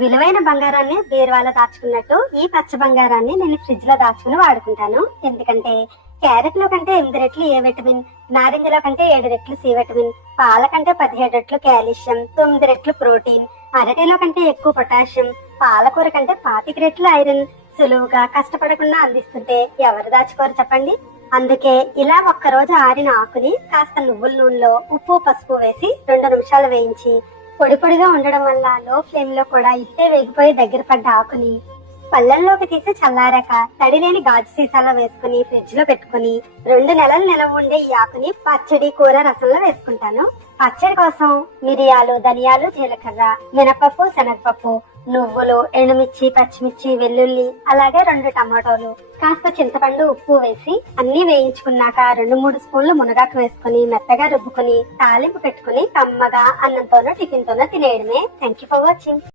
విలువైన బంగారాన్ని బీరువాలో దాచుకున్నట్టు ఈ పచ్చ బంగారాన్ని నేను ఫ్రిడ్జ్ లో దాచుకుని వాడుకుంటాను. ఎందుకంటే క్యారెట్ లో కంటే 8 రెట్లు ఏ విటమిన్, నారింజలో కంటే 7 రెట్లు సి విటమిన్, పాల కంటే 17 రెట్లు కాల్షియం, 9 రెట్లు ప్రోటీన్, అరటిలో కంటే ఎక్కువ పొటాషియం, పాలకూర కంటే 25 రెట్లు ఐరన్ సులువుగా కష్టపడకుండా అందిస్తుంటే ఎవరు దాచుకోరు చెప్పండి. అందుకే ఇలా ఒక్కరోజు ఆరిన ఆకుని కాస్త నువ్వుల నూనెలో ఉప్పు పసుపు వేసి 2 నిమిషాలు వేయించి పొడి పొడిగా ఉండడం వల్ల లో ఫ్లేమ్ లో కూడా ఇట్టే వేగిపోయి దగ్గర పడ్డ ఆకుని పళ్ళల్లోకి తీసి చల్లారాక తడి లేని గాజు సీసాలో వేసుకుని ఫ్రిడ్జ్ లో పెట్టుకుని 2 నెలలు నిలవ ఉండే ఈ ఆకుని పచ్చడి కూర రసంలో వేసుకుంటాను. పచ్చడి కోసం మిరియాలు, ధనియాలు, జీలకర్ర, మినపప్పు, శనగపప్పు, నువ్వులు, ఎండుమిర్చి, పచ్చిమిర్చి, వెల్లుల్లి, అలాగే 2 టమాటోలు, కాస్త చింతపండు, ఉప్పు వేసి అన్ని వేయించుకున్నాక 2-3 స్పూన్లు మునగాకు వేసుకుని మెత్తగా రుబ్బుకుని తాలింపు పెట్టుకుని కమ్మగా అన్నంతోనో టిఫిన్ తోనో తినేయడమే. Thank you for watching.